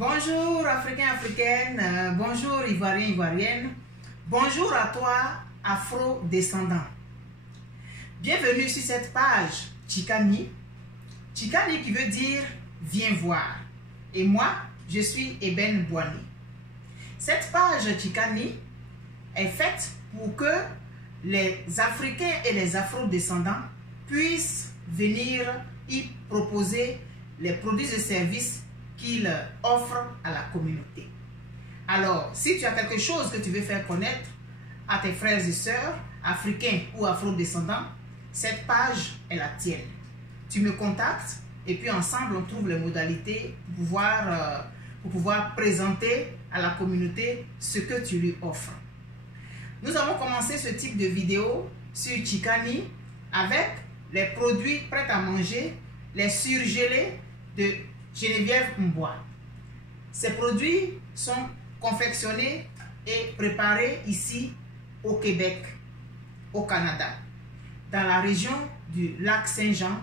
Bonjour Africains, Africaines, bonjour Ivoiriens, Ivoiriennes, bonjour à toi Afro-descendant. Bienvenue sur cette page Tchikani. Tchikani qui veut dire viens voir. Et moi, je suis Eben Boigny. Cette page Tchikani est faite pour que les Africains et les Afro-descendants puissent venir y proposer les produits et services qu'ils offrent à la communauté. Alors, si tu as quelque chose que tu veux faire connaître à tes frères et sœurs, africains ou afro-descendants, cette page est la tienne. Tu me contactes et puis ensemble, on trouve les modalités pour pouvoir présenter à la communauté ce que tu lui offres. Nous avons commencé ce type de vidéo sur Tchikani avec les produits prêts à manger, les surgelés de Geneviève Mbois. Ces produits sont confectionnés et préparés ici au Québec, au Canada, dans la région du lac Saint-Jean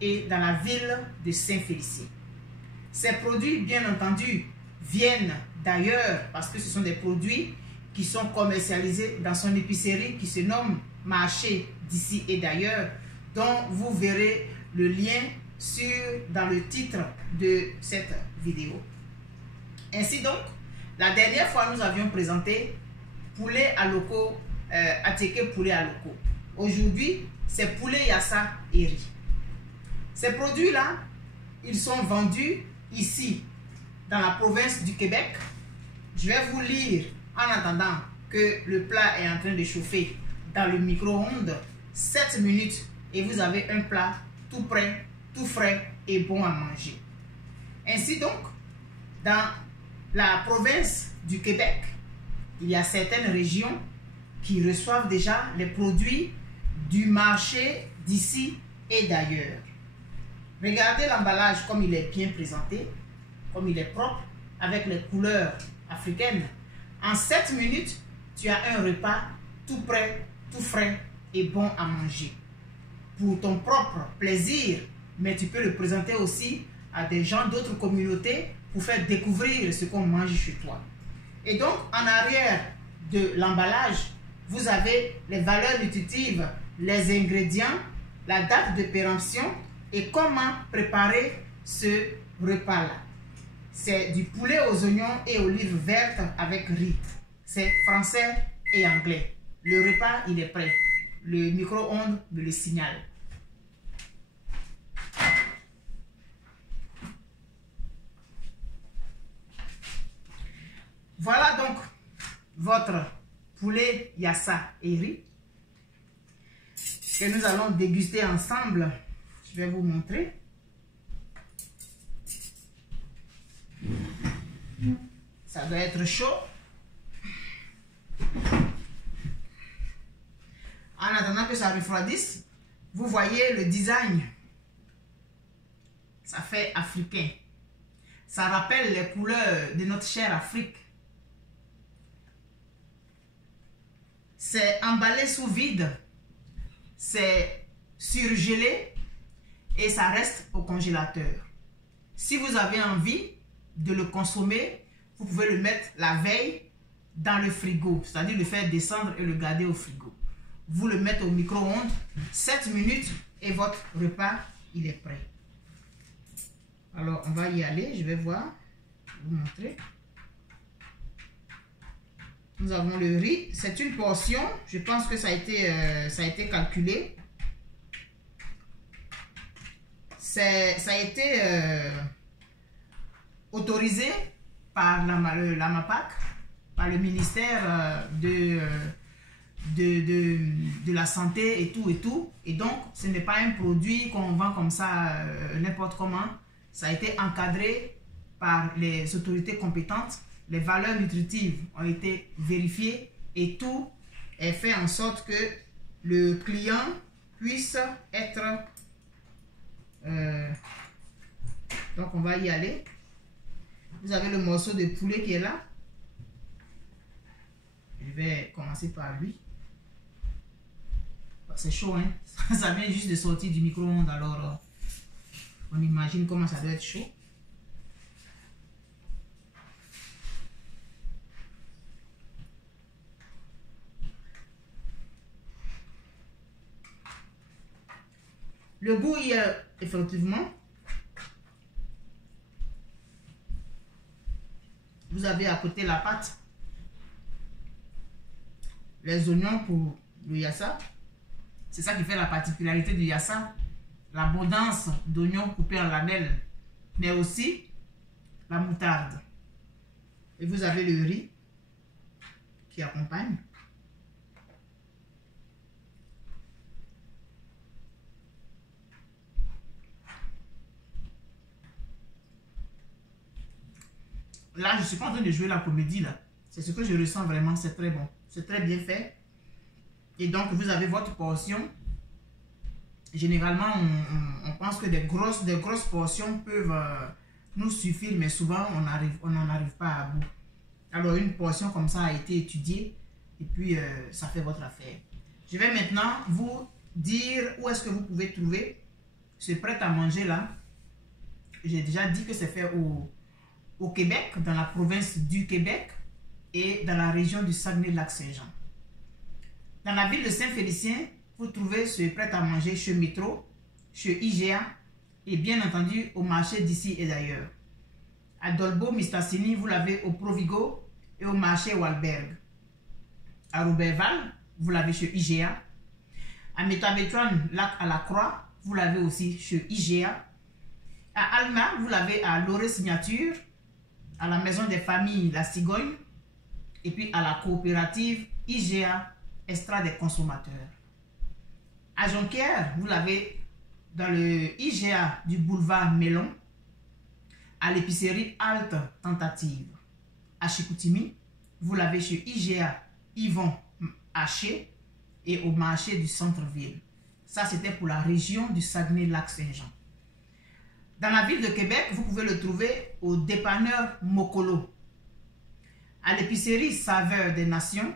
et dans la ville de Saint-Félicien. Ces produits, bien entendu, viennent d'ailleurs parce que ce sont des produits qui sont commercialisés dans son épicerie qui se nomme Marché d'ici et d'ailleurs, dont vous verrez le lien dans le titre de cette vidéo. Ainsi donc, la dernière fois nous avions présenté poulet à locaux, attiéké poulet à locaux. Aujourd'hui, c'est poulet yassa et riz. Ces produits-là, ils sont vendus ici, dans la province du Québec. Je vais vous lire, en attendant que le plat est en train de chauffer dans le micro-ondes, 7 minutes et vous avez un plat tout prêt, tout frais et bon à manger. Ainsi donc, dans la province du Québec, il y a certaines régions qui reçoivent déjà les produits du marché d'ici et d'ailleurs. Regardez l'emballage comme il est bien présenté, comme il est propre, avec les couleurs africaines. En 7 minutes, tu as un repas tout prêt, tout frais et bon à manger. Pour ton propre plaisir, mais tu peux le présenter aussi à des gens d'autres communautés pour faire découvrir ce qu'on mange chez toi. Et donc, en arrière de l'emballage, vous avez les valeurs nutritives, les ingrédients, la date de péremption et comment préparer ce repas-là. C'est du poulet aux oignons et olives vertes avec riz. C'est français et anglais. Le repas, il est prêt. Le micro-ondes me le signale. Voilà donc votre poulet yassa et riz que nous allons déguster ensemble. Je vais vous montrer. Ça doit être chaud. En attendant que ça refroidisse, vous voyez le design. Ça fait africain. Ça rappelle les couleurs de notre chère Afrique. C'est emballé sous vide, c'est surgelé et ça reste au congélateur. Si vous avez envie de le consommer, vous pouvez le mettre la veille dans le frigo, c'est-à-dire le faire descendre et le garder au frigo. Vous le mettez au micro-ondes, 7 minutes et votre repas, il est prêt. Alors, on va y aller, je vais voir, vous montrer. Nous avons le riz, c'est une portion, je pense que ça a été calculé. Ça a été autorisé par la MAPAC, par le ministère de la santé et tout. Et donc, ce n'est pas un produit qu'on vend comme ça n'importe comment. Ça a été encadré par les autorités compétentes. Les valeurs nutritives ont été vérifiées et tout est fait en sorte que le client puisse être... donc on va y aller. Vous avez le morceau de poulet qui est là. Je vais commencer par lui. C'est chaud, hein? Ça vient juste de sortir du micro-ondes, alors on imagine comment ça doit être chaud. Le goût, il y a effectivement. Vous avez à côté la pâte, les oignons pour le yassa. C'est ça qui fait la particularité du yassa. L'abondance d'oignons coupés en lamelles, mais aussi la moutarde. Et vous avez le riz qui accompagne. Là, je ne suis pas en train de jouer la comédie, là. C'est ce que je ressens vraiment, c'est très bon. C'est très bien fait. Et donc, vous avez votre portion. Généralement, on pense que des grosses portions peuvent nous suffire, mais souvent, on n'en arrive pas à bout. Alors, une portion comme ça a été étudiée, et puis, ça fait votre affaire. Je vais maintenant vous dire où est-ce que vous pouvez trouver ce prêt à manger, là. J'ai déjà dit que c'est fait au Québec, dans la province du Québec et dans la région du Saguenay-Lac-Saint-Jean. Dans la ville de Saint-Félicien, vous trouvez ce prêt-à-manger chez Métro, chez IGA et bien entendu au marché d'ici et d'ailleurs. À Dolbeau-Mistassini, vous l'avez au Provigo et au marché Walberg. À Roberval, vous l'avez chez IGA. À Métabétuan, Lac à la Croix, vous l'avez aussi chez IGA. À Alma, vous l'avez à Loré Signature, à la maison des familles La Cigogne, et puis à la coopérative IGA Extra des consommateurs. À Jonquière, vous l'avez dans le IGA du boulevard Mélon, à l'épicerie Halte Tentative. À Chicoutimi, vous l'avez chez IGA Yvon Haché et au marché du centre-ville. Ça, c'était pour la région du Saguenay-Lac-Saint-Jean. Dans la ville de Québec, vous pouvez le trouver au dépanneur Mokolo, à l'épicerie Saveur des Nations,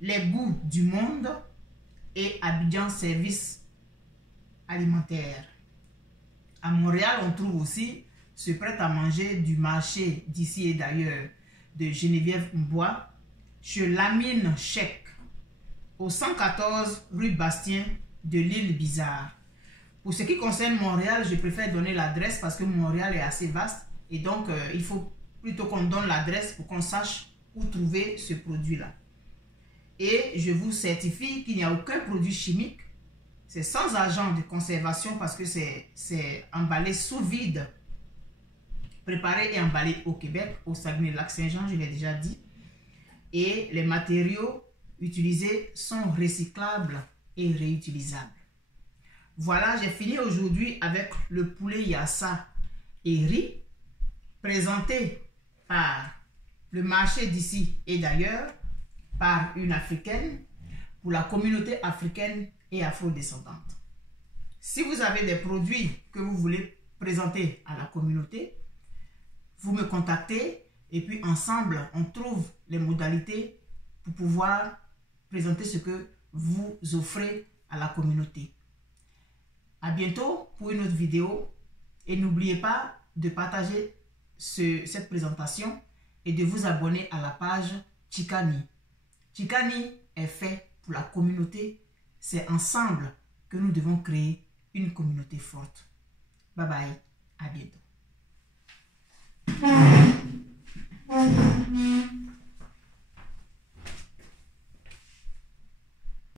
les Goûts du Monde et Abidjan Service Alimentaire. À Montréal, on trouve aussi ce prêt-à-manger du marché d'ici et d'ailleurs de Geneviève Mbois, chez Lamine Chèque, au 114 rue Bastien de l'île Bizarre. Pour ce qui concerne Montréal, je préfère donner l'adresse parce que Montréal est assez vaste et donc il faut plutôt qu'on donne l'adresse pour qu'on sache où trouver ce produit-là. Et je vous certifie qu'il n'y a aucun produit chimique. C'est sans agent de conservation parce que c'est emballé sous vide, préparé et emballé au Québec, au Saguenay-Lac-Saint-Jean, je l'ai déjà dit. Et les matériaux utilisés sont recyclables et réutilisables. Voilà, j'ai fini aujourd'hui avec le poulet yassa et riz, présenté par le marché d'ici et d'ailleurs, par une africaine, pour la communauté africaine et afrodescendante. Si vous avez des produits que vous voulez présenter à la communauté, vous me contactez et puis ensemble, on trouve les modalités pour pouvoir présenter ce que vous offrez à la communauté. À bientôt pour une autre vidéo et n'oubliez pas de partager cette présentation et de vous abonner à la page Chikani. Chikani est fait pour la communauté. C'est ensemble que nous devons créer une communauté forte. Bye bye, à bientôt.